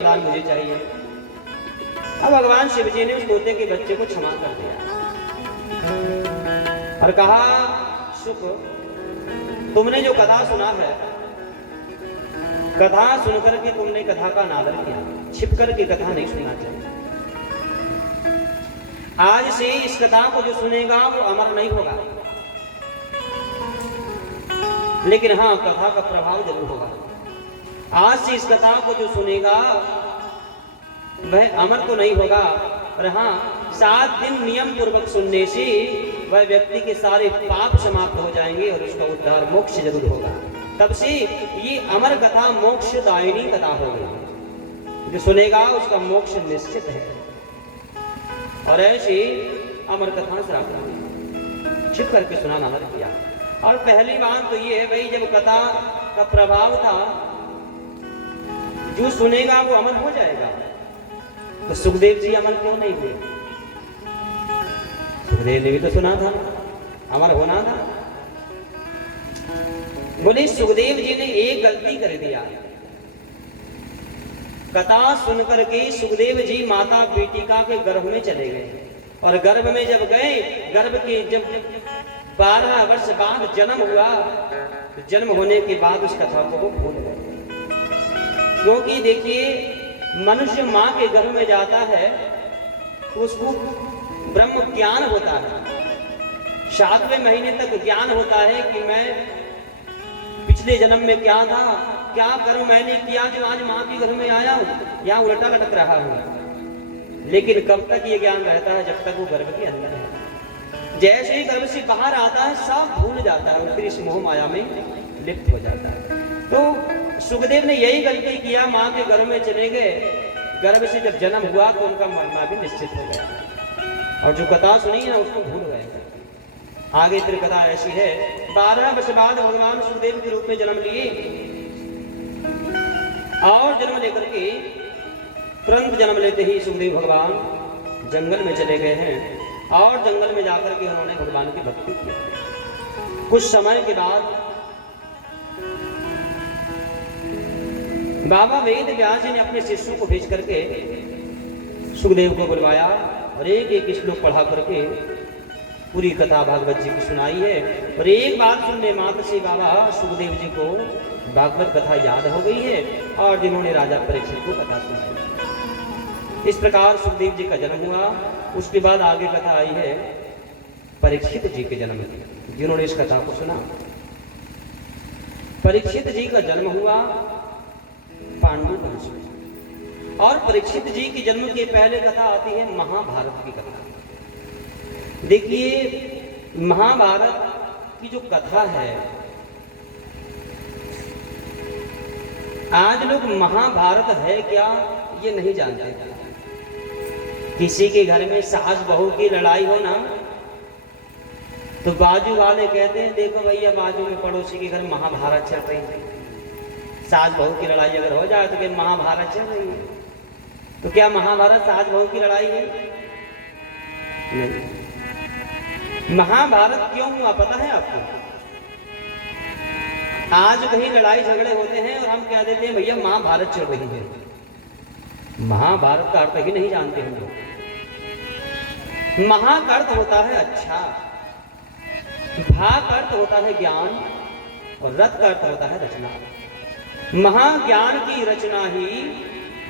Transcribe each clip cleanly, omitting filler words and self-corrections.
वरदान मुझे चाहिए। अब भगवान शिव जी ने उस तोते के बच्चे को क्षमा कर दिया और कहा, शुक, तुमने जो कथा सुना है, कथा सुनकर के तुमने कथा का अनादर किया, छिपकर की कथा नहीं सुनना चाहिए। आज से इस कथा को जो सुनेगा वो अमर नहीं होगा, लेकिन हाँ, कथा का प्रभाव जरूर होगा। आज से इस कथा को जो सुनेगा वह अमर तो नहीं होगा, पर हाँ, 7 दिन नियम पूर्वक सुनने से वह व्यक्ति के सारे पाप समाप्त हो जाएंगे और उसका उद्धार मोक्ष जरूर होगा। तब से ये अमर कथा मोक्षदायिनी कथा होगी। जो सुनेगा उसका मोक्ष निश्चित है। और ऐसी अमर कथा श्रावण छिप करके सुना अमर किया। और पहली बात तो ये है भाई, जब कथा का प्रभाव था, जो सुनेगा वो अमर हो जाएगा। तो सुखदेव जी अमर क्यों नहीं हुए? सुखदेव ने भी तो सुना था, अमर होना था। बोले सुखदेव जी ने एक गलती कर दिया। कथा सुनकर के सुखदेव जी माता बेटिका के गर्भ में चले गए, और गर्भ में जब गए, गर्भ के जब 12 वर्ष बाद जन्म हुआ, तो जन्म होने के बाद उस कथा को वो भूल गए। क्योंकि देखिए, मनुष्य मां के गर्भ में जाता है तो उसको ब्रह्म ज्ञान होता है। 7वें महीने तक ज्ञान होता है कि मैं पिछले जन्म में क्या था, क्या कर्म मैंने किया जो आज मां के गर्भ में आया हूं, यहां उल्टा लटक रहा हूं। लेकिन कब तक ये ज्ञान रहता है? जब तक वो गर्भ के अंदर है। जैसे ही गर्भ से बाहर आता है सब भूल जाता है और फिर इस मोह माया में लिप्त हो जाता है। तो सुखदेव ने यही गलती किया, मां के गर्भ में चले गए, गर्भ से जब जन्म हुआ तो उनका मरना भी निश्चित हो गया, और जो कथा सुनी ना उसको भूल गए। आगे फिर कथा ऐसी है, 12 वर्ष बाद भगवान सुखदेव के रूप में जन्म लिए, और जन्म लेकर के तुरंत जन्म लेते ही सुखदेव भगवान जंगल में चले गए हैं, और जंगल में जाकर के उन्होंने भगवान की भक्ति की। कुछ समय के बाद बाबा वेद व्यास जी ने अपने शिष्यों को भेज करके सुखदेव को बुलवाया और एक एक श्लोक पढ़ा करके पूरी कथा भागवत जी की सुनाई है। और एक बात सुनने मात्र से बाबा सुखदेव जी को भागवत कथा याद हो गई है, और जिन्होंने राजा परीक्षित को कथा सुनाई। इस प्रकार सुखदेव जी का जन्म हुआ। उसके बाद आगे कथा आई है परीक्षित जी के जन्म की, जिन्होंने इस कथा को सुना। परीक्षित जी का जन्म हुआ पांडु वंश में, और परीक्षित जी के जन्म के पहले कथा आती है महाभारत की कथा। देखिए, महाभारत की जो कथा है, आज लोग महाभारत है क्या ये नहीं जानते। किसी के घर में सास बहू की लड़ाई हो ना, तो बाजू वाले कहते हैं, देखो भैया बाजू में पड़ोसी के घर महाभारत चल रही है। सास बहू की लड़ाई अगर हो जाए तो क्या महाभारत चल रही है? तो क्या महाभारत सास बहू की लड़ाई है? नहीं। महाभारत क्यों हुआ पता है आपको? आज कहीं लड़ाई झगड़े होते हैं और हम कह देते हैं भैया महाभारत चल रही है। महाभारत का अर्थ ही नहीं जानते हम लोग। महा का अर्थ होता है अच्छा, भा का अर्थ होता है ज्ञान, और रथ का अर्थ होता है रचना। महाज्ञान की रचना ही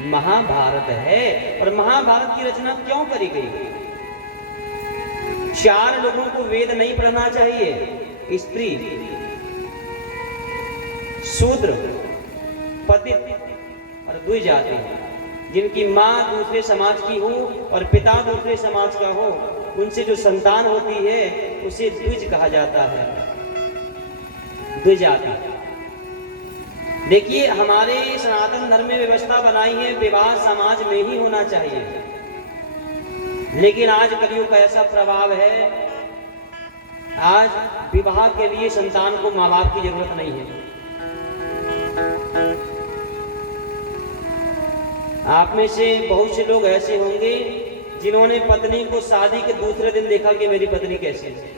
महाभारत है। और महाभारत की रचना क्यों करी गई? 4 लोगों को वेद नहीं पढ़ना चाहिए, स्त्री, शूद्र, पतित और द्विजाति, जिनकी मां दूसरे समाज की हो और पिता दूसरे समाज का हो, उनसे जो संतान होती है उसे द्विज कहा जाता है, द्विजाति। देखिए, हमारे सनातन धर्म में व्यवस्था बनाई है विवाह समाज में ही होना चाहिए, लेकिन आज कलयुग का ऐसा प्रभाव है, आज विवाह के लिए संतान को माँ बाप की जरूरत नहीं है। आप में से बहुत से लोग ऐसे होंगे जिन्होंने पत्नी को शादी के दूसरे दिन देखा कि मेरी पत्नी कैसी है।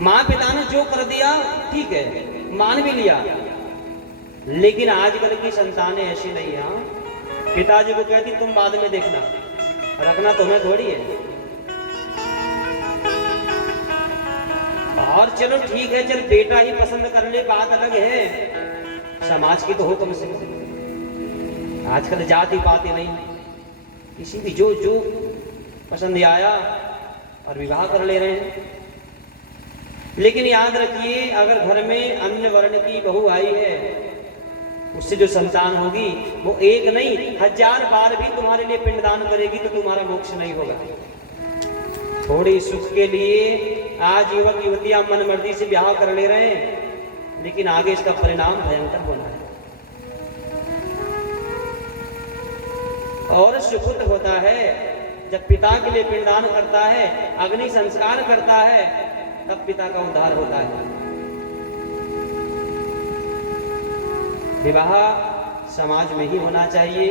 माँ पिता ने जो कर दिया ठीक है, मान भी लिया, लेकिन आजकल की संतानें ऐसी नहीं है। हाँ, पिताजी को कहती तुम बाद में देखना, रखना तुम्हें थोड़ी है। और चलो ठीक है, चल बेटा ही पसंद कर ले, बात अलग है, समाज की तो हो कम से कम। आजकल जाति पाति नहीं, किसी भी जो जो पसंद आया और विवाह कर ले रहे हैं। लेकिन याद रखिए, अगर घर में अन्य वर्ण की बहू आई है, उससे जो संतान होगी वो एक नहीं 1000 बार भी तुम्हारे लिए पिंडदान करेगी तो तुम्हारा मोक्ष नहीं होगा। थोड़ी सुख के लिए आज युवक युवतियां मनमर्जी से ब्याह कर ले रहे हैं, लेकिन आगे इसका परिणाम भयंकर होना है। और सुपुत्र होता है जब पिता के लिए पिंडदान करता है, अग्नि संस्कार करता है, तब पिता का उद्धार होता है। विवाह समाज में ही होना चाहिए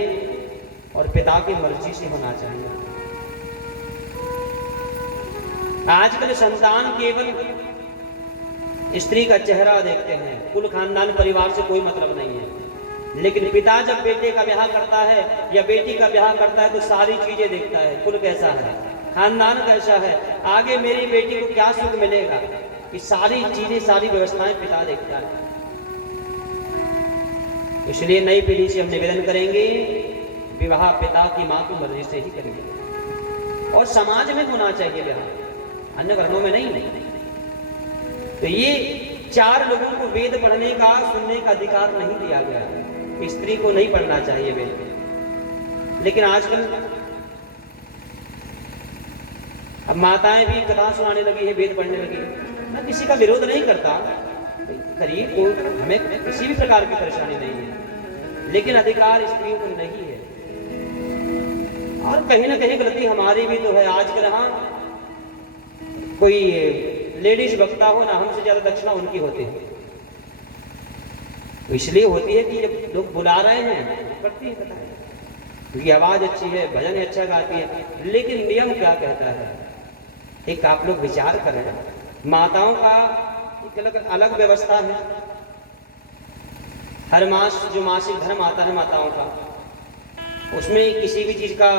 और पिता की मर्जी से होना चाहिए। आजकल संतान केवल स्त्री का चेहरा देखते हैं, कुल खानदान परिवार से कोई मतलब नहीं है। लेकिन पिता जब बेटे का ब्याह करता है या बेटी का ब्याह करता है तो सारी चीजें देखता है, कुल कैसा है, खानदान कैसा है, आगे मेरी बेटी को क्या सुख मिलेगा, ये सारी चीजें सारी व्यवस्थाएं पिता देखता है। इसलिए नई पीढ़ी से हम निवेदन करेंगे, विवाह पिता की मां की मर्जी से ही करेंगे और समाज में होना चाहिए विवाह, अन्य घरों में नहीं। तो ये 4 लोगों को वेद पढ़ने का सुनने का अधिकार नहीं दिया गया। स्त्री को नहीं पढ़ना चाहिए वेद, लेकिन आजकल अब माताएं भी कथा सुनाने लगी है, वेद पढ़ने लगी है। मैं किसी का विरोध नहीं करता, गरीब को हमें किसी भी प्रकार की परेशानी नहीं है, लेकिन अधिकार स्त्रियों को नहीं है। और कहीं ना कहीं गलती हमारी भी तो है। आजकल हाँ कोई लेडीज वक्ता हो ना, हमसे ज्यादा दक्षिणा उनकी होती है। तो इसलिए होती है कि जब लोग बुला रहे हैं करती है कथा, क्योंकि आवाज अच्छी है, भजन अच्छा गाती है। लेकिन नियम क्या कहता है, एक आप लोग विचार करें। माताओं का अलग व्यवस्था है। हर मास जो मासिक धर्म आता है माताओं का, उसमें किसी भी चीज का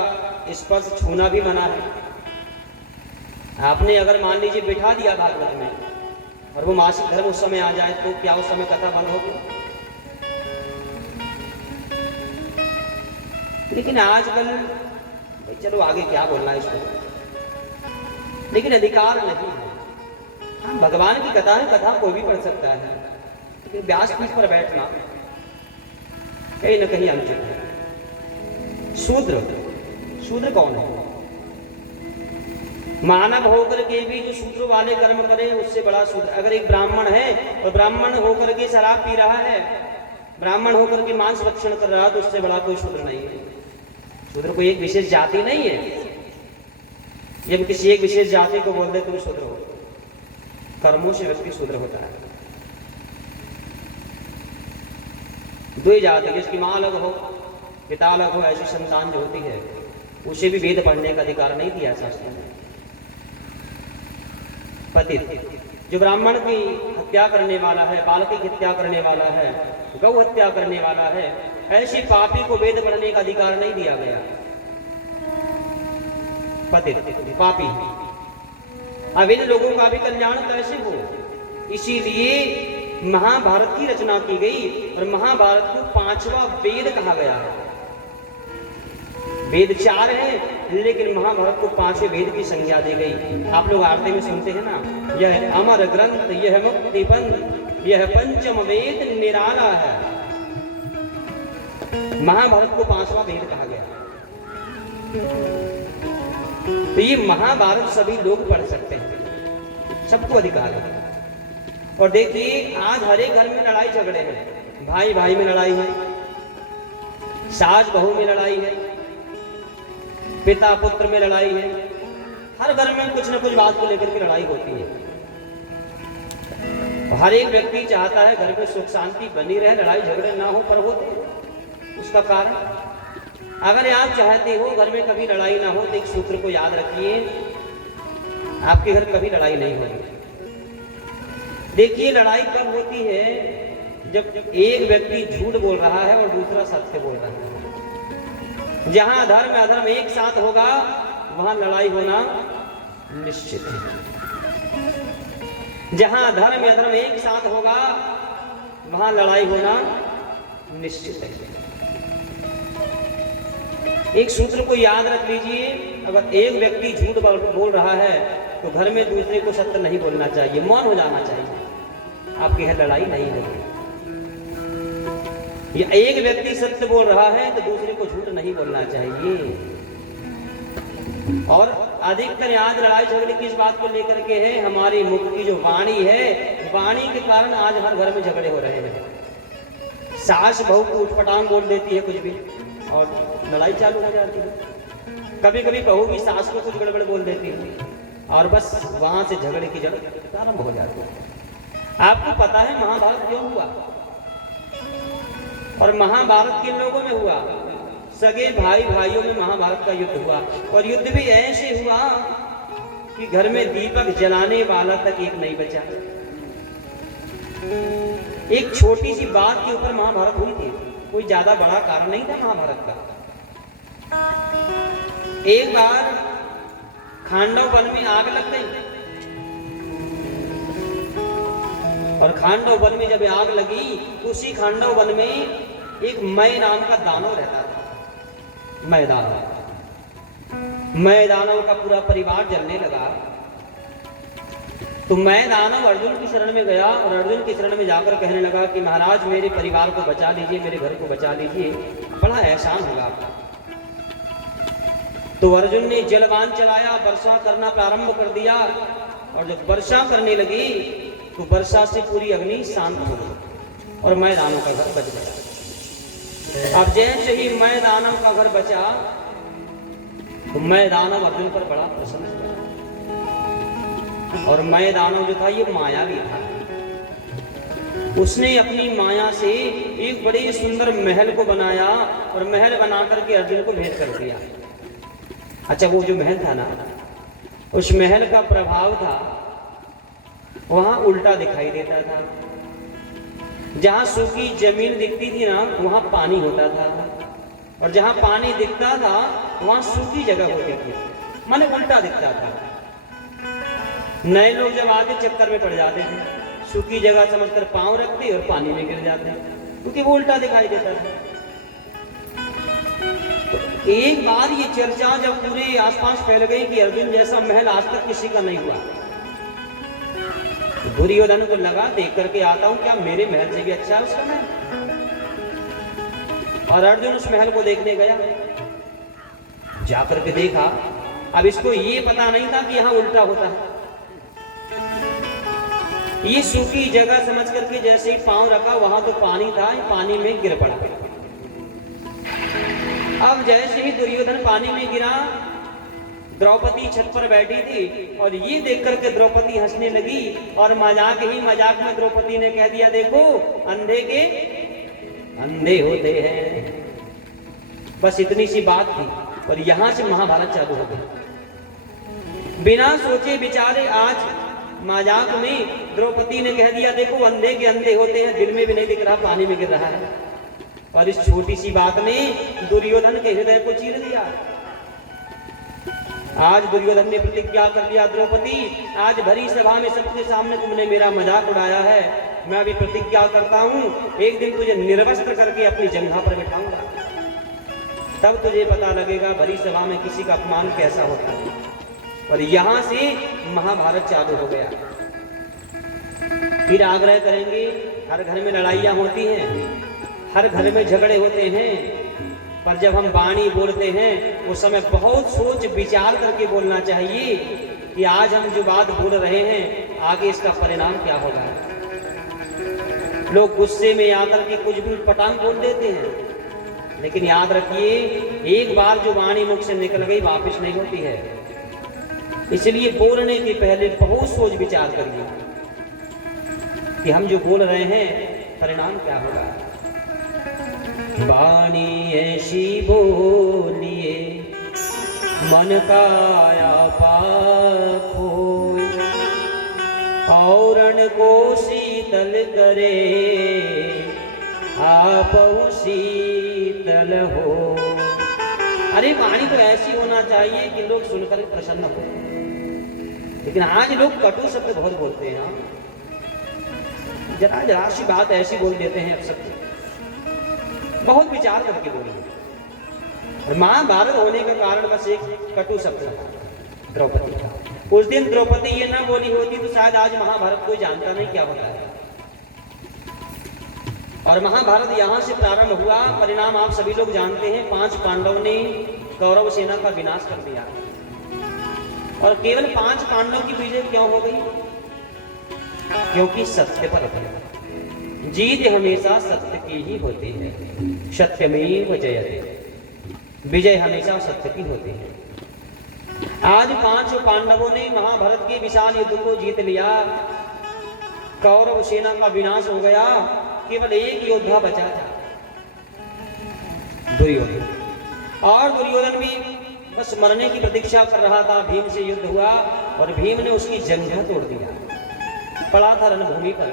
स्पर्श छूना भी मना है। आपने अगर मान लीजिए बिठा दिया भागवत में और वो मासिक धर्म उस समय आ जाए तो क्या उस समय कथा बंद होगी? लेकिन आजकल चलो आगे क्या बोलना है इसको, लेकिन अधिकार नहीं है। हाँ, भगवान की कथा है, कथा कोई भी पढ़ सकता है, लेकिन व्यासपीठ पर बैठना कहीं ना कहीं अनुचित है। शूद्र कौन है? मानव होकर के भी जो शूद्र वाले कर्म करे उससे बड़ा शूद्र। अगर एक ब्राह्मण है और ब्राह्मण होकर के शराब पी रहा है, ब्राह्मण होकर के मांस भक्षण कर रहा है, तो उससे बड़ा कोई शूद्र नहीं है। शूद्र कोई एक विशेष जाति नहीं है। जब किसी एक विशेष जाति को बोल दे तुम शूद्र हो, कर्मों से व्यक्ति शूद्र होता है। 2 जाति, जिसकी मां अलग हो पिता अलग हो, ऐसी संतान जो होती है उसे भी वेद पढ़ने का अधिकार नहीं दिया शास्त्रों ने। पतित जो ब्राह्मण की हत्या करने वाला है, बालक की हत्या करने वाला है, गौ हत्या करने वाला है, ऐसी पापी को वेद पढ़ने का अधिकार नहीं दिया गया। पतित पापी, अब इन लोगों का भी कल्याण कैसे हो? इसीलिए महाभारत की रचना की गई और महाभारत को 5वां वेद कहा गया है। वेद 4 है, लेकिन महाभारत को 5वें वेद की संज्ञा दी गई। आप लोग आरती में सुनते हैं ना, यह अमर ग्रंथ, यह मुक्ति पंथ, यह पंचम वेद निराला है। महाभारत को 5वां वेद कहा गया। तो ये महाभारत सभी लोग पढ़ सकते हैं, सबको अधिकार है। और देखिए आज हर एक घर में लड़ाई झगड़े हैं, भाई भाई में लड़ाई है, सास बहू में लड़ाई है, पिता पुत्र में लड़ाई है। हर घर में कुछ न कुछ बात को लेकर के लड़ाई होती है। हर एक व्यक्ति चाहता है घर में सुख शांति बनी रहे, लड़ाई झगड़े ना हो, पर होते। उसका कारण, अगर आप चाहते हो घर में कभी लड़ाई ना हो तो एक सूत्र को याद रखिए, आपके घर कभी लड़ाई नहीं होगी। देखिए लड़ाई कब होती है जब एक व्यक्ति झूठ बोल रहा है और दूसरा सत्य बोल रहा है। जहां धर्म अधर्म एक साथ होगा वहां लड़ाई होना निश्चित है। जहां धर्म अधर्म एक साथ होगा वहां लड़ाई होना निश्चित है। एक सूत्र को याद रख लीजिए, अगर एक व्यक्ति झूठ बोल रहा है तो घर में दूसरे को सत्य नहीं बोलना चाहिए, मौन हो जाना चाहिए, आपकी यह लड़ाई नहीं होगी। या एक व्यक्ति सत्य बोल रहा है तो दूसरे को झूठ नहीं बोलना चाहिए। और अधिकतर आज लड़ाई झगड़े किस बात को लेकर के है, हमारी मुख की जो वाणी है, वाणी के कारण आज हर घर में झगड़े हो रहे हैं। सास बहू को उठपटांग बोल देती है कुछ भी और लड़ाई चालू हो जाती है। कभी कभी बहू भी सास को कुछ गड़बड़ बोल देती है और बस वहां से झगड़े की जड़ प्रारंभ हो जाती है। आपको पता है महाभारत क्यों हुआ? और महाभारत किन लोगों में हुआ? सगे भाई भाइयों में महाभारत का युद्ध हुआ। और युद्ध भी ऐसे हुआ कि घर में दीपक जलाने वाला तक एक नहीं बचा। एक छोटी सी बात के ऊपर महाभारत हुई थी, कोई ज्यादा बड़ा कारण नहीं था महाभारत का। एक बार खांडव वन में आग लग गई और खांडव वन में जब आग लगी, उसी खांडव वन में एक मय नाम का दानव रहता था। मय दानव का पूरा परिवार जलने लगा। तो मय दानव अर्जुन की शरण में गया और अर्जुन की शरण में जाकर कहने लगा कि महाराज मेरे परिवार को बचा लीजिए, मेरे घर को बचा लीजिए, बड़ा एहसान होगा आपका। तो अर्जुन ने जलवान चलाया, वर्षा करना प्रारंभ कर दिया और जब वर्षा करने लगी तो वर्षा से पूरी अग्नि शांत हो गई और मय दानव का घर बच गया। अब जैसे ही मय दानव का घर बचा तो मय दानव अर्जुन पर बड़ा प्रसन्न हुआ। और मय दानव जो था ये मायावी था। उसने अपनी माया से एक बड़े सुंदर महल को बनाया और महल बना करके अर्जुन को भेंट कर दिया। अच्छा, वो जो महल था ना, उस महल का प्रभाव था वहां उल्टा दिखाई देता था। जहां सूखी जमीन दिखती थी ना वहां पानी होता था और जहां पानी दिखता था वहां सूखी जगह होती थी, माने उल्टा दिखता था। नए लोग जब आगे चक्कर में पड़ जाते थे, सूखी जगह समझकर पांव रखते और पानी में गिर जाते क्योंकि वो उल्टा दिखाई देता था। तो एक बार ये चर्चा जब पूरे आसपास फैल गई कि अर्जुन जैसा महल आज तक किसी का नहीं हुआ, दुर्योधन को लगा देख करके आता हूं क्या मेरे महल से भी अच्छा है उसका महल। और अर्जुन उस महल को देखने गया, जाकर के देखा। अब इसको ये पता नहीं था कि यहां उल्टा होता है। ये सूखी जगह समझ करके जैसे ही पांव रखा वहां तो पानी था, पानी में गिर पड़ा। अब जैसे ही दुर्योधन पानी में गिरा, द्रौपदी छत पर बैठी थी और ये देख करके द्रौपदी हंसने लगी और मजाक ही मजाक में द्रौपदी ने कह दिया, देखो अंधे के अंधे होते हैं। बस इतनी सी बात थी और यहां से महाभारत चालू हो गई। बिना सोचे विचारे आज मजाक में द्रौपदी ने कह दिया, देखो अंधे के अंधे होते हैं, दिल में भी नहीं दिख रहा, पानी में गिर रहा है। और इस छोटी सी बात ने दुर्योधन के हृदय को चीर दिया। आज दुर्योधन ने प्रतिज्ञा कर लिया, द्रौपदी आज भरी सभा में सबके सामने तुमने मेरा मजाक उड़ाया है, मैं अभी प्रतिज्ञा करता हूं एक दिन तुझे निर्वस्त्र करके अपनी जंघा पर बिठाऊंगा, तब तुझे पता लगेगा भरी सभा में किसी का अपमान कैसा होता है। और यहां से महाभारत चालू हो गया। फिर आग्रह करेंगे, हर घर में लड़ाइयां होती हैं, हर घर में झगड़े होते हैं, पर जब हम वाणी बोलते हैं उस समय बहुत सोच विचार करके बोलना चाहिए कि आज हम जो बात बोल रहे हैं आगे इसका परिणाम क्या होगा। लोग गुस्से में आकर के कुछ भी पटांग बोल देते हैं, लेकिन याद रखिए एक बार जो वाणी मुख से निकल गई वापस नहीं होती है। इसलिए बोलने के पहले बहुत सोच विचार करिए कि हम जो बोल रहे हैं परिणाम क्या होगा। वाणी ऐसी बोलिए मन काया पाप होय, औरण को शीतल करे आपहु शीतल हो। अरे वाणी तो ऐसी होना चाहिए कि लोग सुनकर प्रसन्न हो, लेकिन आज लोग कटु शब्द बहुत बोलते हैं। जरा जरा सी बात ऐसी बोल देते हैं, अब सब बहुत विचार करके बोलिए। महाभारत होने का कारण बस एक कटु शब्द था, द्रौपदी का। उस दिन द्रौपदी ये ना बोली होती तो शायद आज महाभारत कोई जानता नहीं क्या होता है। और महाभारत यहाँ से प्रारंभ हुआ, परिणाम आप सभी लोग जानते हैं। 5 पांडव ने कौरव सेना का विनाश कर दिया, और केवल 5 पांडव की विजय क्यों हो गई? क्योंकि सत्य पर थे। जीत हमेशा सत्य की ही होती है, सत्यमेव जयते। विजय हमेशा सत्य की होती है। आज 5 पांडवों ने महाभारत के विशाल युद्ध को जीत लिया, कौरव सेना का विनाश हो गया, केवल एक योद्धा बचा था, दुर्योधन। और दुर्योधन भी बस मरने की प्रतीक्षा कर रहा था। भीम से युद्ध हुआ और भीम ने उसकी जंघा तोड़ दिया, पड़ा था रणभूमि पर।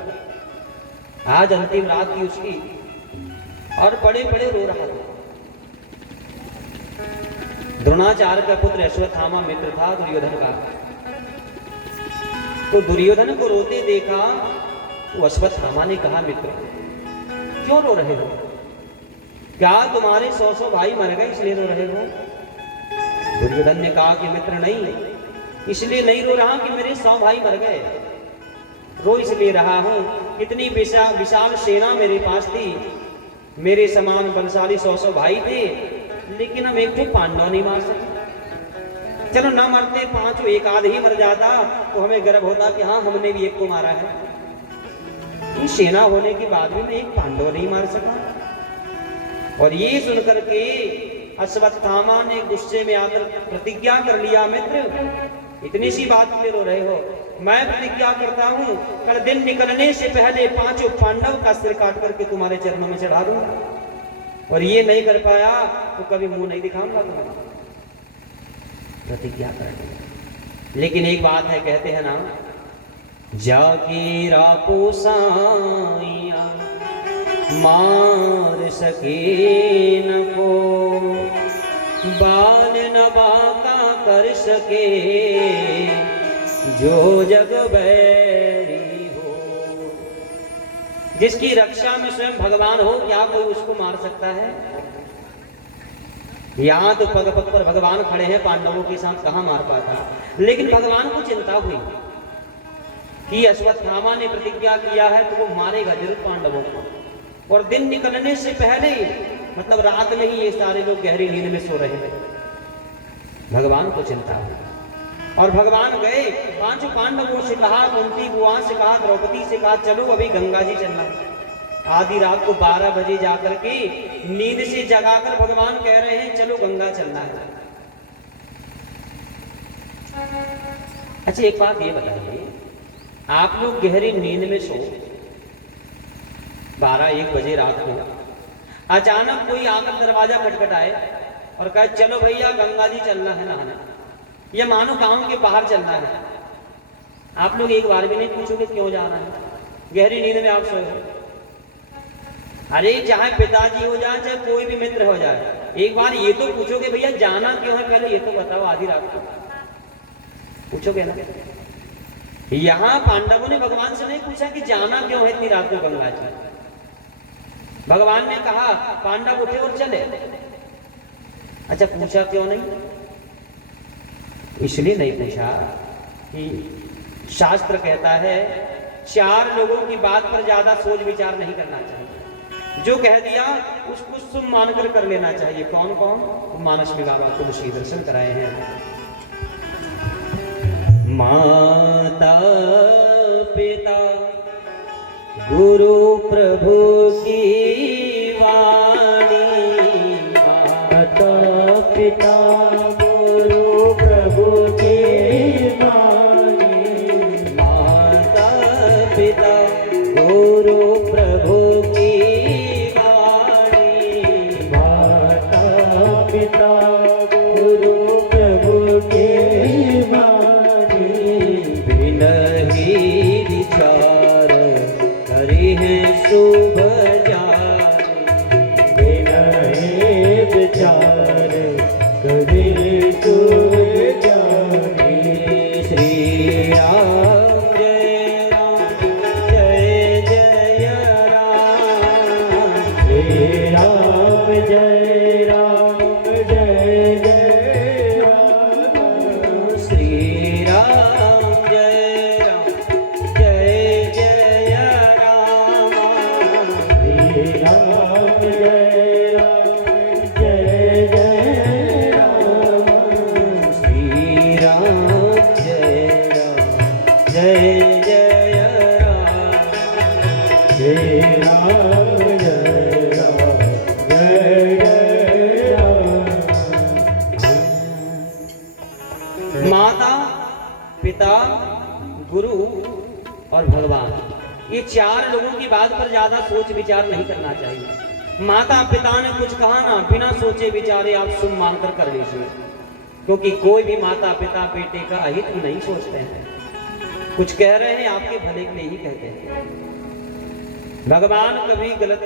आज अंतिम रात थी उसकी, और पड़े पड़े रो रहा था। द्रोणाचार्य का पुत्र अश्वत्थामा मित्र था दुर्योधन का। तो दुर्योधन को रोते देखा तो अश्वत्थामा ने कहा, मित्र क्यों रो रहे हो? क्या तुम्हारे 100 भाई मर गए इसलिए रो रहे हो? दुर्योधन ने कहा कि मित्र नहीं, इसलिए नहीं रो रहा कि मेरे 100 भाई मर गए, रो इसलिए रहा हूं इतनी विशाल सेना मेरे पास थी, मेरे समान बलशाली 100 भाई थे, लेकिन हम एक को पांडव नहीं मार सके। चलो ना मरते 5 एक आध ही मर जाता तो हमें गर्व होता कि हाँ हमने भी एक को मारा है। सेना होने के बाद भी मैं एक पांडव नहीं मार सका। और ये सुनकर के अश्वत्थामा ने गुस्से में आकर प्रतिज्ञा कर लिया, मित्र इतनी सी बात के लिए रो रहे हो? मैं प्रतिज्ञा करता हूं कल दिन निकलने से पहले 5 पांडव का सिर काट करके तुम्हारे चरणों में चढ़ा दूंगा, और ये नहीं कर पाया तो कभी मुंह नहीं दिखाऊंगा तुम्हें। प्रतिज्ञा कर दी। लेकिन एक बात है, कहते हैं ना, जाकी रापो साइया मार सके न को, बाल न बाका कर सके जो जग बैरी हो। जिसकी रक्षा में स्वयं भगवान हो, क्या कोई उसको मार सकता है? यहाँ तो पग पग पर भगवान खड़े हैं, पांडवों के साथ कहाँ मार पाता। लेकिन भगवान को चिंता हुई कि अश्वत्थामा ने प्रतिज्ञा किया है तो वो मारेगा जरूर पांडवों को। और दिन निकलने से पहले, मतलब रात में ही ये सारे लोग गहरी नींद में सो रहे थे। भगवान को चिंता हुई और भगवान गए 5 पांडवों से कहा, कुंती बुआ से कहा, द्रौपदी से कहा, चलो अभी गंगा जी चलना है। आधी रात को 12 बजे जाकर के नींद से जगाकर भगवान कह रहे हैं चलो गंगा चलना है। अच्छा एक बात ये बताइए, आप लोग गहरी नींद में सो 12-1 बजे रात को, अचानक कोई आकर दरवाजा खटखटाए और कहे चलो भैया गंगा जी चलना है नहाना, या मानो गांव के बाहर चलना है। आप लोग एक बार भी नहीं पूछोगे क्यों जाना है? गहरी नींद में आप सोए हो। अरे चाहे पिताजी हो जाए, चाहे कोई भी मित्र हो जाए, एक बार ये तो पूछोगे भैया जाना क्यों है, पहले ये तो बताओ। आधी रात को पूछोगे ना। यहाँ पांडवों ने भगवान से नहीं पूछा कि जाना क्यों है इतनी रात को गंगा जी। भगवान ने कहा पांडव उठे और चले। अच्छा पूछा क्यों नहीं? इसलिए नहीं पूछा कि शास्त्र कहता है 4 लोगों की बात पर ज्यादा सोच विचार नहीं करना चाहिए। जो कह दिया उसको सुन मानकर कर लेना चाहिए। कौन कौन? मानस में बाबा तुलसी दर्शन कराए हैं। माता पिता गुरु प्रभु की वाणी, माता पिता गुरु प्रभु की वाणी, माता पिता गुरु प्रभु की वाणी, माता पिता गुरु प्रभु की वाणी, बिनहि विचार करी है शुभ जानी, पिता, गुरु और भगवान, ये चार लोगों की बात पर ज्यादा सोच विचार नहीं करना चाहिए। माता पिता ने कुछ कहा ना, बिना सोचे विचारे आप सुन मानकर कर लीजिए, क्योंकि कोई भी माता पिता बेटे का अहित नहीं सोचते हैं। कुछ कह रहे हैं आपके भले के लिए ही कहते हैं। भगवान कभी गलत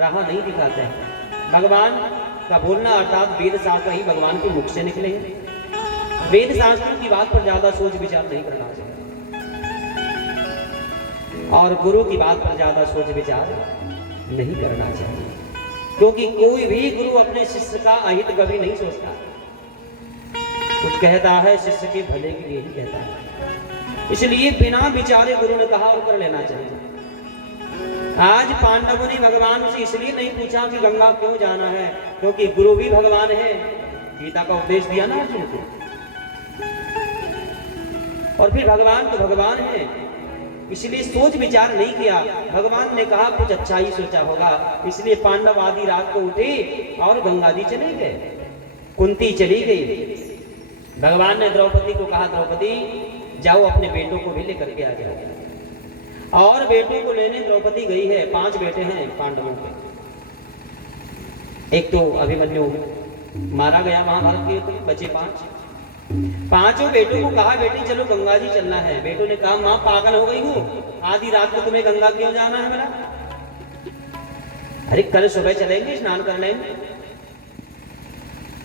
राह नहीं दिखाते हैं। भगवान का बोलना अर्थात वेद शास्त्र ही भगवान के मुख से निकले हैं। वेद शास्त्रों की बात पर ज्यादा सोच विचार नहीं करना चाहिए, और गुरु की बात पर ज्यादा सोच विचार नहीं करना चाहिए, क्योंकि कोई भी गुरु अपने शिष्य का अहित कभी नहीं सोचता। कुछ कहता है शिष्य के भले के लिए ही कहता है, इसलिए बिना विचारे गुरु ने कहा और कर लेना चाहिए। आज पांडवों ने भगवान से इसलिए नहीं पूछा कि गंगा क्यों जाना है, क्योंकि गुरु भी भगवान है। गीता का उपदेश दिया ना अर्जुन को, और फिर भगवान तो भगवान है, इसलिए सोच विचार नहीं किया। भगवान ने कहा कुछ अच्छा ही सोचा होगा, इसलिए पांडव आदि रात को उठे और गंगा जी चले गए। कुंती चली गई। भगवान ने द्रौपदी को कहा, द्रौपदी जाओ अपने बेटों को भी लेकर के आ जाओ। और बेटों को लेने द्रौपदी गई है। 5 बेटे हैं पांडवों के। एक तो अभिमन्यु मारा गया महाभारत के, तो बचे 5। 5 बेटों को कहा बेटी चलो गंगा जी चलना है। बेटों ने कहा माँ पागल हो गई हूँ, आधी रात को तुम्हें गंगा क्यों जाना है मेरा? अरे कल सुबह चलेंगे, स्नान कर लेंगे।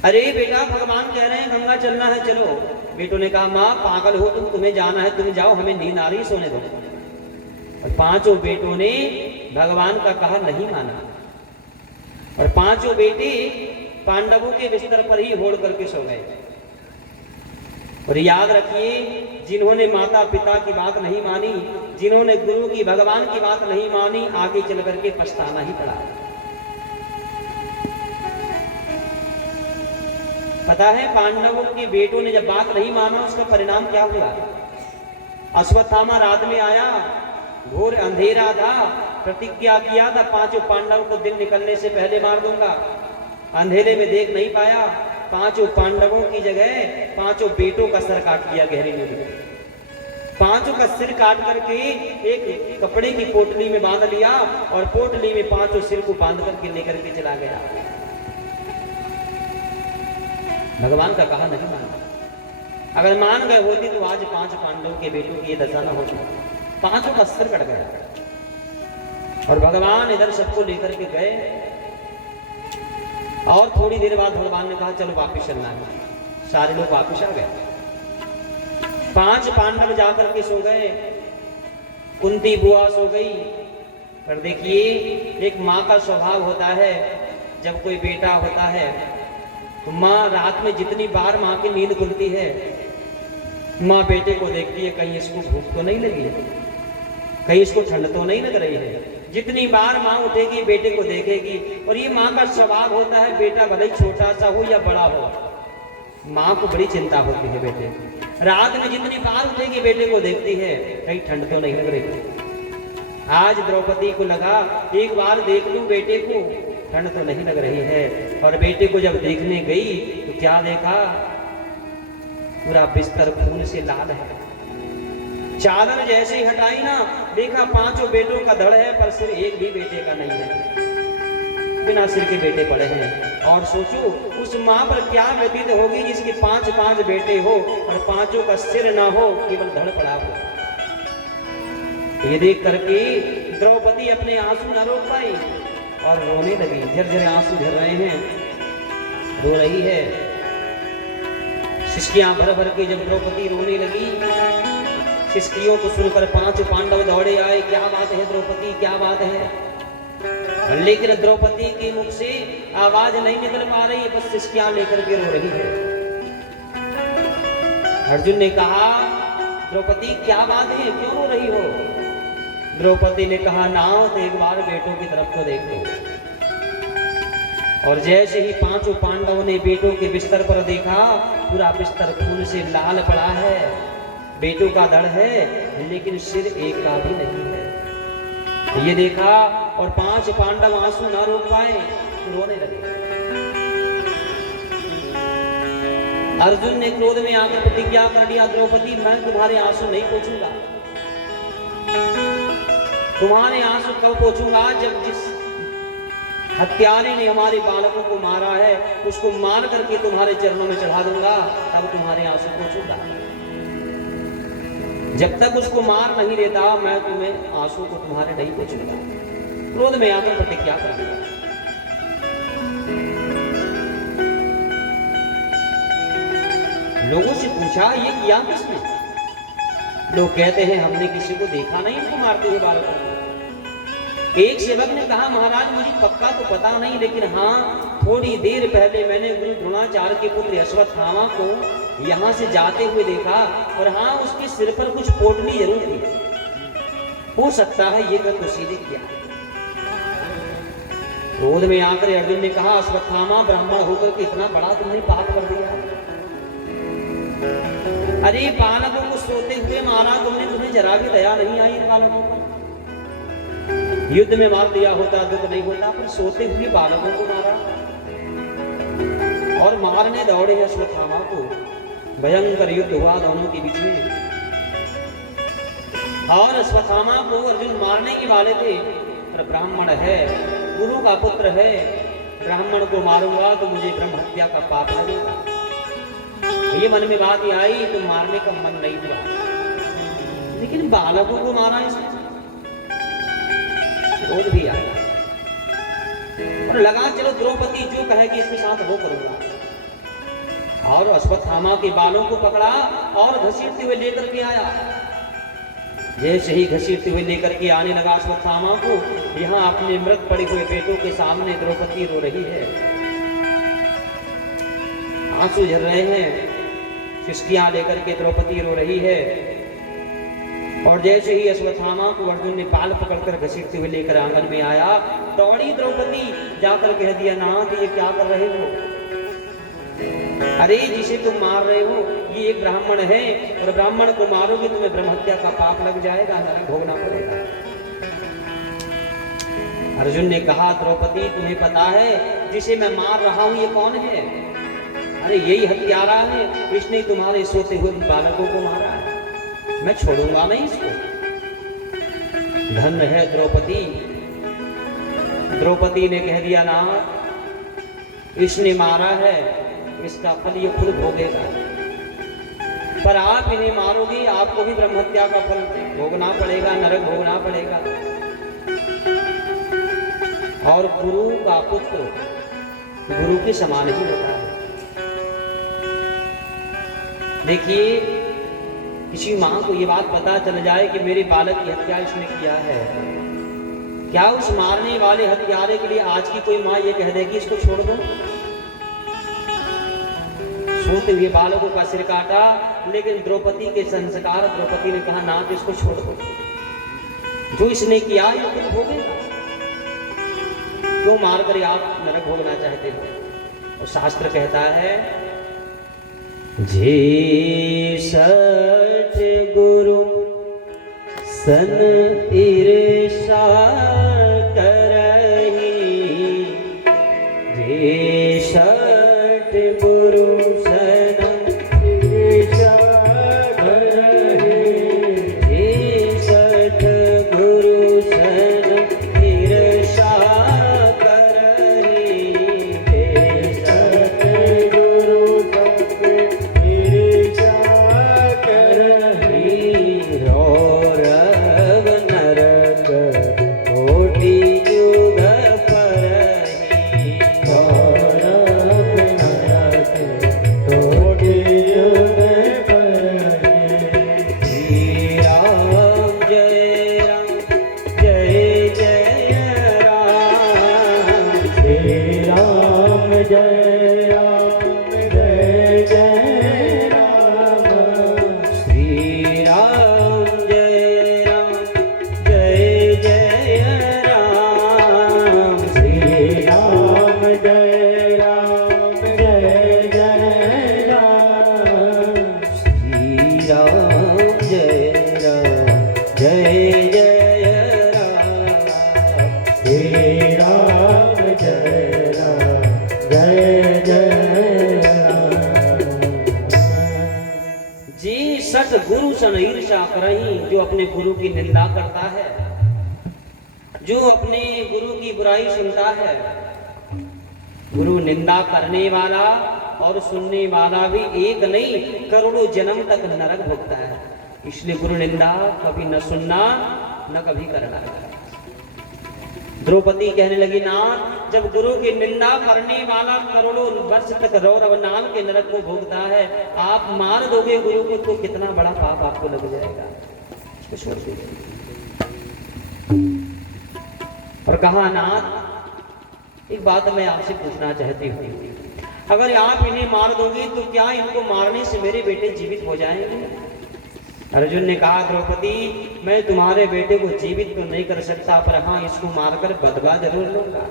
अरे बेटा भगवान कह रहे हैं गंगा चलना है, चलो। बेटों ने कहा माँ पागल हो तुम, तुम्हें जाना है तुम जाओ, हमें नींद आ रही, सोने दो। और 5 बेटों ने भगवान का कहा नहीं माना, और 5 बेटे पांडवों के बिस्तर पर ही होड़ करके सो गए। और याद रखिए, जिन्होंने माता पिता की बात नहीं मानी, जिन्होंने गुरु की भगवान की बात नहीं मानी, आगे चल करके पछताना ही पड़ा। पता है पांडवों के बेटों ने जब बात नहीं माना, उसका परिणाम क्या हुआ? अश्वत्थामा रात में आया, घोर अंधेरा था, प्रतिज्ञा किया था 5 पांडवों को दिन निकलने से पहले मार दूंगा। अंधेरे में देख नहीं पाया, 5 पांडवों की जगह 5 बेटों का सर काट दिया गहरी नींद में। 5 का सिर काट करके एक कपड़े की पोटली में बांध लिया, और पोटली में 5 सिर को बांध करके लेकर के चला गया। भगवान का कहा नहीं माना। अगर मान गए होते तो आज 5 पांडवों के बेटों की ये दशा न होती। 5 का सिर कट गया। और भगवान इधर सबको लेकर के गए, और थोड़ी देर बाद भगवान ने कहा चलो वापिस चलना है। सारे लोग वापिस आ गए। 5 पांडव जाकर के सो गए। कुंती बुआ सो गई। पर देखिए, एक माँ का स्वभाव होता है, जब कोई बेटा होता है तो माँ रात में जितनी बार माँ की नींद खुलती है, माँ बेटे को देखती है कहीं इसको भूख तो नहीं लगी है, कहीं इसको ठंड तो नहीं लग रही है। जितनी बार माँ उठेगी बेटे को देखेगी। और ये माँ का स्वभाव होता है, बेटा भले ही छोटा सा हो या बड़ा हो, माँ को बड़ी चिंता होती है बेटे। रात में जितनी बार उठेगी बेटे को देखती है कहीं ठंड तो नहीं लग रही। आज द्रौपदी को लगा एक बार देख लूं बेटे को, ठंड तो नहीं लग रही है। और बेटे को जब देखने गई तो क्या देखा? पूरा बिस्तर खून से लाल है। चादर जैसे ही हटाई ना, देखा 5 बेटों का धड़ है, पर सिर एक भी बेटे का नहीं है, बिना सिर के बेटे पड़े हैं। और सोचो उस माँ पर क्या व्यतीत होगी जिसके 5 बेटे हो और 5 का सिर ना हो, केवल धड़ पड़ा हो। ये देख करके द्रौपदी अपने आंसू न रोक पाई और रोने लगी। झरझर आंसू झर रहे हैं, रो रही है। सिसकियां भर भर के जब द्रौपदी रोने लगी, सिसकियों को सुनकर 5 पांडव दौड़े आए। क्या बात है द्रौपदी, क्या बात है? लेकिन द्रौपदी के मुख से आवाज नहीं निकल पा रही है, बस सिसकियां लेकर के रो रही है। अर्जुन ने कहा द्रौपदी क्या बात है, क्यों रो रही हो? द्रौपदी ने कहा नाओ तो एक बार बेटों की तरफ तो देखो। और जैसे ही 5 पांडवों ने बेटों के बिस्तर पर देखा, पूरा बिस्तर खून से लाल पड़ा है। बेटों का धड़ है लेकिन सिर एक का भी नहीं है। ये देखा और 5 पांडव आंसू ना रोक पाए, रोने लगे। अर्जुन ने क्रोध में आकर प्रतिज्ञा कर लिया, द्रौपदी मैं तुम्हारे आंसू नहीं पोंछूंगा। तुम्हारे आंसू कब पोंछूंगा, जब जिस हत्यारे ने हमारे बालकों को मारा है उसको मार करके तुम्हारे चरणों में चढ़ा दूंगा, तब तुम्हारे आंसू पोंछूंगा। जब तक उसको मार नहीं देता मैं तुम्हें आंसू को तुम्हारे नहीं पोंछूंगा। क्रोध में आकर प्रतिज्ञा कर दिया। लोगों से पूछा ये किया किसने? लोग कहते हैं हमने किसी को देखा नहीं इनको मारते हुए बालकों को। एक सेवक ने कहा महाराज मुझे पक्का तो पता नहीं, लेकिन हाँ थोड़ी देर पहले मैंने गुरु द्रोणाचार्य के पुत्र अश्वत्थामा को यहाँ से जाते हुए देखा, और हाँ उसके सिर पर कुछ पोटली जरूर थी। हो सकता है ये कर उसी ने किया। क्रोध में आकर अर्जुन ने कहा अश्वत्थामा ब्राह्मण होकर के इतना बड़ा तुमने पाप कर दिया। अरे बालकों को सोते हुए मारा तुमने, तुम्हें जरा भी दया नहीं आई इन बालकों को। युद्ध में मार दिया होता दुख नहीं होता, पर सोते हुए बालकों को मारा। और मारने दौड़े हैं अश्वत्थामा को। भयंकर युद्ध हुआ दोनों के बीच में, और अश्वत्थामा को अर्जुन मारने के वाले थे, पर ब्राह्मण है, गुरु का पुत्र है, ब्राह्मण को मारूंगा तो मुझे ब्रह्म हत्या का पाप लगेगा। ये मन में बात ही आई तो मारने का मन नहीं हुआ, लेकिन बालकों को मारा इसने, क्रोध भी आया और लगा चलो द्रौपदी जो कहेगी इसके साथ वो करूंगा। और अश्वत्थामा के बालों को पकड़ा और घसीटते हुए लेकर के आया। जैसे ही घसीटते हुए लेकर के आने लगा अश्वत्थामा को, यहाँ अपने मृत पड़े हुए बेटों के सामने द्रौपदी रो रही है, आंसू झर रहे हैं, फिसकियां लेकर के द्रौपदी रो रही है। और जैसे ही अश्वत्थामा को अर्जुन ने बाल पकड़कर घसीटते हुए लेकर आंगन में आया, दौड़ी द्रौपदी जाकर कह दिया नाथ ये क्या कर रहे हो? अरे जिसे तुम मार रहे हो ये एक ब्राह्मण है, और ब्राह्मण को मारोगे तुम्हें ब्रह्म हत्या का पाप लग जाएगा, नरक भोगना पड़ेगा। अर्जुन ने कहा द्रौपदी तुम्हें पता है जिसे मैं मार रहा हूं ये कौन है? अरे यही हत्यारा है, इसने तुम्हारे सोते हुए बालकों को मारा है, मैं छोड़ूंगा नहीं इसको। धन्य है द्रौपदी। द्रौपदी ने कह दिया ना इसने मारा है, इसका फल ये खुद भोगेगा, पर आप इन्हें मारोगे आपको भी ब्रह्म हत्या का फल भोगना पड़ेगा, नरक भोगना पड़ेगा। और गुरु का पुत्र गुरु के समान ही होता है। देखिए किसी मां को ये बात पता चल जाए कि मेरे बालक की हत्या इसने किया है, क्या उस मारने वाले हत्यारे के लिए आज की कोई मां ये कह देगी इसको छोड़ दो? सोते हुए बालकों का सिर काटा, लेकिन द्रौपदी के संस्कार, द्रौपदी ने कहा ना तो इसको छोड़ दो, जो इसने किया ये खुद भोगेगा, क्यों मार कर आप नरक भोगना चाहते हो? और शास्त्र कहता है जे सठ गुरु सन ईर्षा करही, जे सठ गुरु तो गुरु सन ईर्षा करही, जो अपने गुरु की निंदा करता है, जो अपने गुरु की बुराई सुनता है। गुरु निंदा करने वाला और सुनने वाला भी एक नहीं, करोड़ों जन्म तक नरक भोगता है। इसलिए गुरु निंदा कभी न सुनना न कभी करना। द्रौपदी कहने लगी, नाथ, जब गुरु की निंदा करने वाला करोड़ों वर्ष तक रौरव नाम के नरक को भोगता है, आप मार दोगे गुरु को तो कितना बड़ा पाप आपको लग जाएगा। छोड़ दीजिए। और कहा, नाथ, एक बात मैं आपसे पूछना चाहती हूँ, अगर आप इन्हें मार दोगे तो क्या इनको मारने से मेरे बेटे जीवित हो जाएंगे? अर्जुन ने कहा, द्रौपदी, मैं तुम्हारे बेटे को जीवित तो नहीं कर सकता, पर हाँ, इसको मारकर बदला जरूर लूंगा।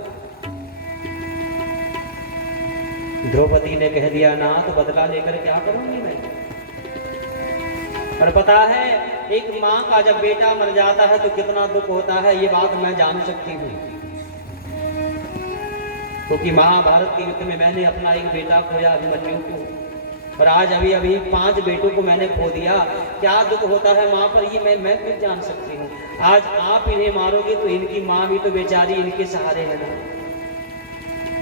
द्रौपदी ने कह दिया, नाथ, बदला लेकर क्या करूंगी मैं? और पता है, एक माँ का जब बेटा मर जाता है तो कितना दुख होता है, ये बात मैं जान सकती हूँ, क्योंकि महाभारत के युद्ध में मैंने अपना एक बेटा खोया, अभिमन्यु को, और आज अभी 5 बेटों को मैंने खो दिया। क्या दुख होता है माँ पर, ये मैं खुद जान सकती हूँ। आज आप इन्हें मारोगे तो इनकी माँ भी तो बेचारी इनके सहारे है ना।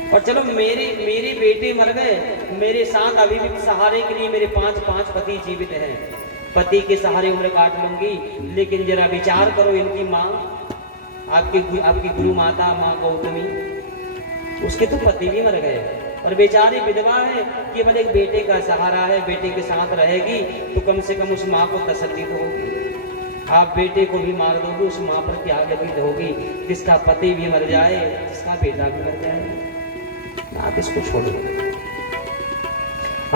और चलो, मेरे बेटे मर गए, मेरे साथ अभी भी सहारे के लिए मेरे 5 पति जीवित हैं, पति के सहारे उम्र काट लूंगी। लेकिन जरा विचार करो, इनकी माँ, आपकी गुरु माता माँ गौतमी, उसके तो पति भी मर गए और बेचारी विधवा है, केवल एक बेटे का सहारा है, बेटे के साथ रहेगी तो कम से कम उस माँ को तसल्ली तो होगी। आप बेटे को भी मार दोगे, उस माँ पर क्या गति होगी, जिसका पति भी मर जाए, जिसका बेटा भी मर जाए। आप इसको छोड़ दो।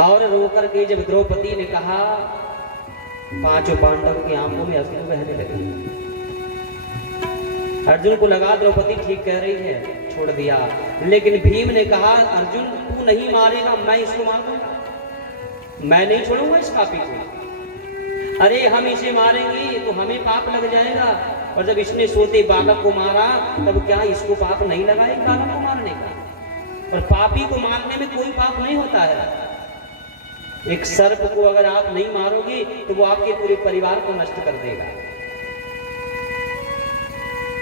और रोकर के जब द्रौपदी ने कहा, 5 पांडवों की आंखों में अश्रु बहने लगे। अर्जुन को लगा द्रौपदी ठीक कह रही है, छोड़ दिया। लेकिन भीम ने कहा, अर्जुन, तू नहीं मारेगा, मैं इसको मार दूंगा, मैं नहीं छोड़ूंगा इस पापी को। अरे, हम इसे मारेंगे तो हमें पाप लग जाएगा, और जब इसने सोते बालक को मारा तब क्या इसको पाप नहीं लगा एक बालक को मारने का? और पापी को मारने में कोई पाप नहीं होता है। एक सर्प को अगर आप नहीं मारोगे तो वो आपके पूरे परिवार को नष्ट कर देगा।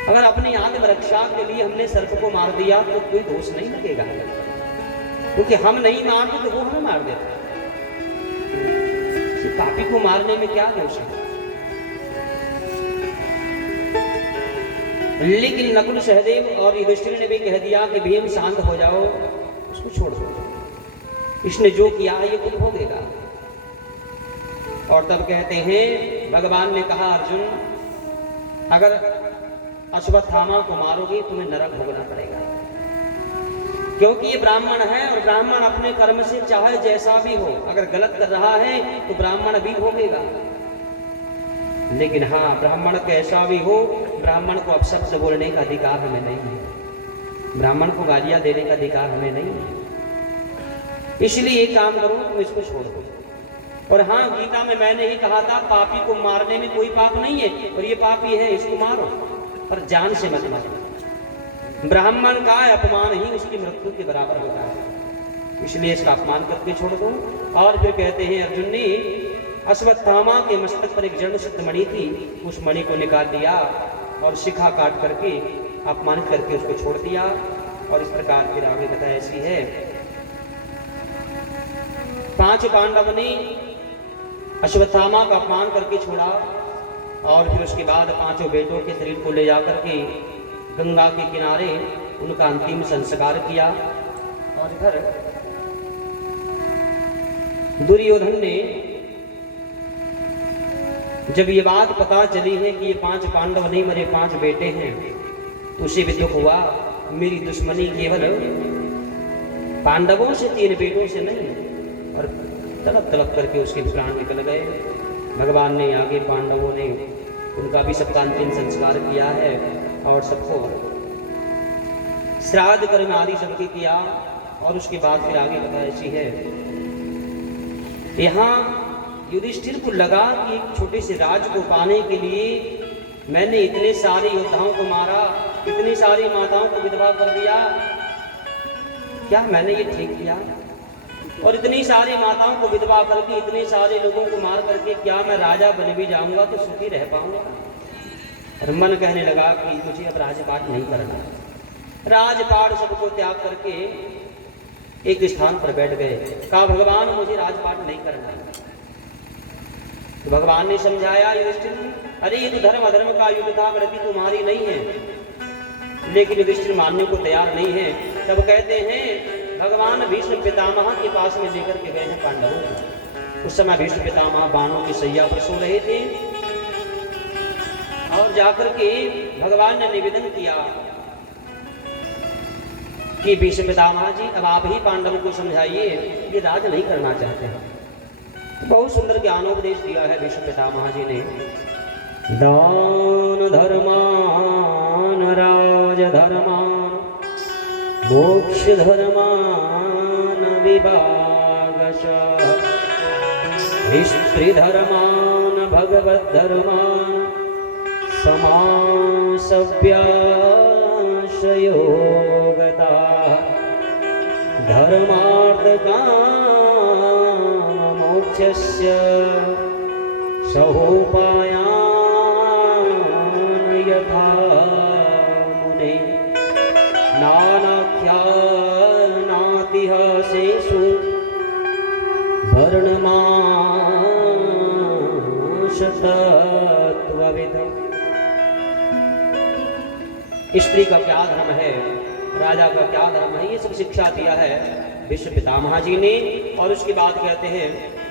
अगर अपनी आत्मरक्षा के लिए हमने सर्प को मार दिया तो कोई दोष नहीं लगेगा, क्योंकि हम नहीं मारते तो वो हमें मार देता। पापी को मारने में क्या दोष है? लेकिन नकुल, सहदेव और युधिष्ठिर ने भी कह दिया कि भीम शांत हो जाओ, उसको छोड़ दो, इसने जो किया है ये खुद भोगेगा। और तब कहते हैं, भगवान ने कहा, अर्जुन, अगर अश्वत्थामा को मारोगे तुम्हें नरक भोगना पड़ेगा, क्योंकि ये ब्राह्मण है और ब्राह्मण अपने कर्म से चाहे जैसा भी हो, अगर गलत कर रहा है तो ब्राह्मण भी भोगेगा। लेकिन हाँ, ब्राह्मण कैसा भी हो, ब्राह्मण को अपशब्द बोलने का अधिकार हमें नहीं है, ब्राह्मण को गालियां देने का अधिकार हमें नहीं है। इसलिए एक काम करो, तुम इसको छोड़ दो। और हाँ, गीता में मैंने ही कहा था, पापी को मारने में कोई पाप नहीं है, और ये पापी है, इसको मारो, पर जान से मत मारो। ब्राह्मण का अपमान ही उसकी मृत्यु के बराबर होता है, इसलिए इसका अपमान करके छोड़ दो। और फिर कहते हैं, अर्जुन ने अश्वत्थामा के मस्तक पर एक जड़ सिद्ध मणि थी, उस मणि को निकाल दिया और शिखा काट करके अपमानित करके उसको छोड़ दिया। और इस प्रकार फिर आगे कथा ऐसी है, 5 पांडव ने अश्वत्थामा का अपमान करके छोड़ा, और फिर उसके बाद 5 बेटों के शरीर को ले जाकर के गंगा के किनारे उनका अंतिम संस्कार किया। और इधर दुर्योधन ने जब ये बात पता चली है कि ये 5 पांडव नहीं मरे, 5 बेटे हैं, तो उसे भी दुख हुआ, मेरी दुश्मनी केवल पांडवों से, 3 बेटों से नहीं। और तड़प तड़प करके उसके प्राण निकल गए। भगवान ने आगे पांडवों ने उनका भी सबका अंतिम संस्कार किया है, और सबको श्राद्ध कर्म आदि सबके किया। और उसके बाद फिर आगे कथा ऐसी है, यहाँ युधिष्ठिर को लगा कि एक छोटे से राज को पाने के लिए मैंने इतने सारे योद्धाओं को मारा, इतनी सारी माताओं को विधवा कर दिया, क्या मैंने ये ठीक किया? और इतनी सारी माताओं को विधवा करके, इतने सारे लोगों को मार करके क्या मैं राजा बन भी जाऊंगा तो सुखी रह पाऊंगा? और मन कहने लगा कि मुझे अब राजपाट नहीं करना। राजपाट सबको त्याग करके एक स्थान पर बैठ गए। कहा भगवान मुझे राजपाट नहीं करना। तो भगवान ने समझाया युधिष्ठिर, अरे ये तो धर्म अधर्म का युद्ध था, गलती तुम्हारी नहीं है। लेकिन युधिष्ठिर मानने को तैयार नहीं है। तब कहते हैं भगवान भीष्म पितामह के पास में लेकर के गए हैं पांडवों को। उस समय भीष्म पितामह बाणों की सैया पर सो रहे थे और जाकर के भगवान ने निवेदन किया कि भीष्म पितामह जी अब आप ही पांडवों को समझाइए, ये राज नहीं करना चाहते हैं। बहुत सुंदर ज्ञानोपदेश दिया है भीष्म पितामह जी ने। दान धर्मान राज धर्मान मोक्ष धर्मान विभागशः स्त्री धर्मान भगवत धर्मान समासव्यासयोगता धर्मार्थ काम मोक्षस्य सहोपायान यथा मुने नानाख्यानातिहासेषु वर्णमाशतत्वविदम्। स्त्री का क्या धर्म है, राजा का क्या धर्म है, ये सब शिक्षा दिया है भीष्म पितामह जी ने। और उसके बाद कहते हैं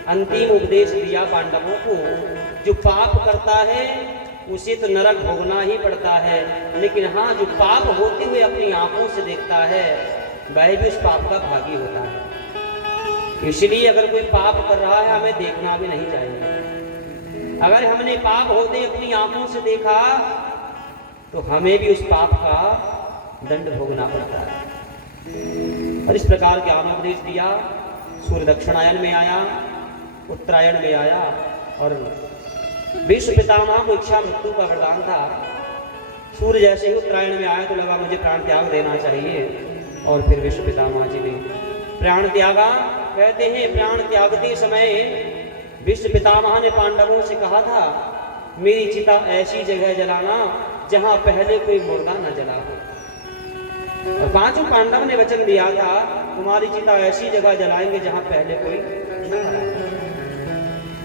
अंतिम उपदेश दिया पांडवों को, जो पाप करता है उसे तो नरक भोगना ही पड़ता है, लेकिन हाँ जो पाप होते हुए अपनी आंखों से देखता है वह भी उस पाप का भागी होता है। इसलिए अगर कोई पाप कर रहा है हमें देखना भी नहीं चाहिए। अगर हमने पाप होते अपनी आंखों से देखा तो हमें भी उस पाप का दंड भोगना पड़ता है। और इस प्रकार के ज्ञानोपदेश दिया। सूर्य दक्षिणायन में आया, उत्तरायण में आया और भीष्म पितामह को इच्छा मृत्यु का वरदान था। सूर्य जैसे ही उत्तरायण में आया तो लगा मुझे प्राण त्याग देना चाहिए और फिर भीष्म पितामह जी ने प्राण त्यागा। कहते हैं प्राण त्यागते समय भीष्म पितामह ने पांडवों से कहा था मेरी चिता ऐसी जगह जलाना जहां पहले कोई मुर्दा न जला हो। और पांचों पांडव ने वचन दिया था तुम्हारी चिता ऐसी जगह जलाएंगे जहां पहले कोई न मरा।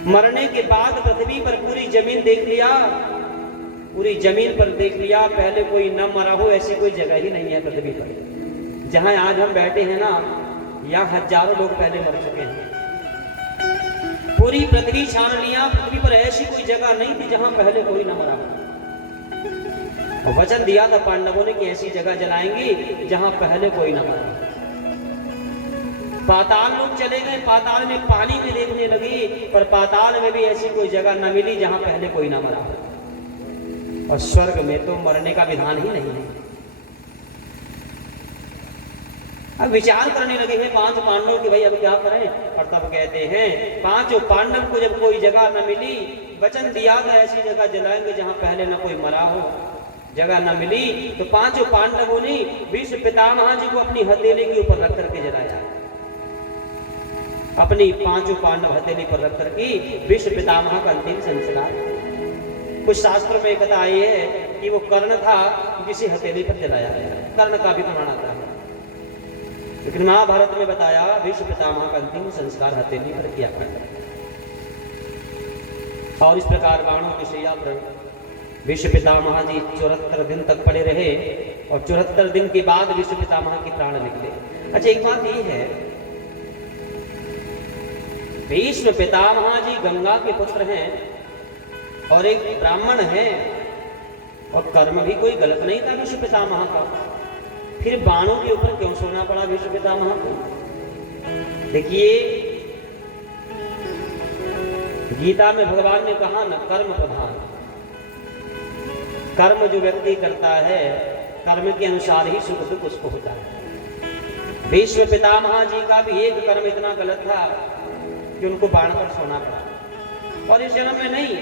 मरने के बाद पृथ्वी पर पूरी जमीन देख लिया, पूरी जमीन पर देख लिया, पहले कोई न मरा हो ऐसी कोई जगह ही नहीं है पृथ्वी पर। जहां आज हम बैठे हैं ना, यहाँ हजारों लोग पहले मर चुके हैं। पूरी पृथ्वी छान लिया, पृथ्वी पर ऐसी कोई जगह नहीं थी जहां पहले कोई न मरा हो। और वचन दिया था पांडवों ने कि ऐसी जगह जलाएंगे जहां पहले कोई न मरा। पाताल लोग चले गए, पाताल में पानी में देखने लगे, पर पाताल में भी ऐसी कोई जगह न मिली जहां पहले कोई न मरा। और स्वर्ग में तो मरने का विधान ही नहीं है। अब विचार करने लगे हैं पांच पांडवों कि भाई अब क्या करें। और तब कहते हैं पांचों पांडव को जब कोई जगह न मिली, वचन दिया था ऐसी जगह जलाएंगे जहां पहले न कोई मरा हो, जगह न मिली तो पांचों पांडवों ने भीष्म पितामह जी को अपनी हथेली के ऊपर रख करके जलाया। अपनी पांचों पांडव हथेली पर रख करके भीष्म पितामह का अंतिम संस्कार। कुछ शास्त्रों में कथा आई है कि वो कर्ण था जिसे हथेली पर जलाया गया। कर्ण का भी प्रमाण आता है, लेकिन महाभारत में बताया भीष्म पितामह का अंतिम संस्कार हथेली पर किया गया। और इस प्रकार बाणों की शैया पर भीष्म पितामह जी 74 दिन तक पड़े रहे और 74 दिन के बाद भीष्म पितामह के प्राण निकले। अच्छा एक बात ये है, भीष्म पितामह जी गंगा के पुत्र हैं और एक ब्राह्मण है और कर्म भी कोई गलत नहीं था भीष्म पितामह का, फिर बाणों के ऊपर क्यों सोना पड़ा भीष्म पितामह को? देखिए गीता में भगवान ने कहा न कर्म प्रधान, कर्म जो व्यक्ति करता है कर्म के अनुसार ही सुख दुख उसको होता है। भीष्म पितामह जी का भी एक कर्म इतना गलत था कि उनको बाण पर सोना पड़ा। और इस जन्म में नहीं,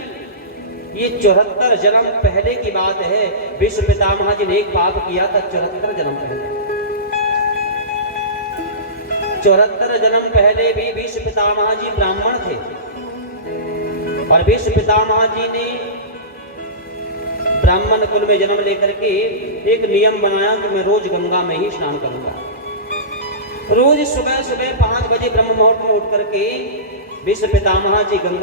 ये 74 जन्म पहले की बात है। भीष्म पितामह जी ने एक पाप किया था 74 जन्म पहले। 74 जन्म पहले भी भीष्म पितामह जी ब्राह्मण थे और भीष्म पितामह जी ने ब्राह्मण कुल में जन्म लेकर के एक नियम बनाया कि मैं रोज गंगा में ही स्नान करूंगा। रोज सुबह सुबह 5 बजे ब्रह्म मुहूर्त में उठ करके भीष्म पितामह जी गंगा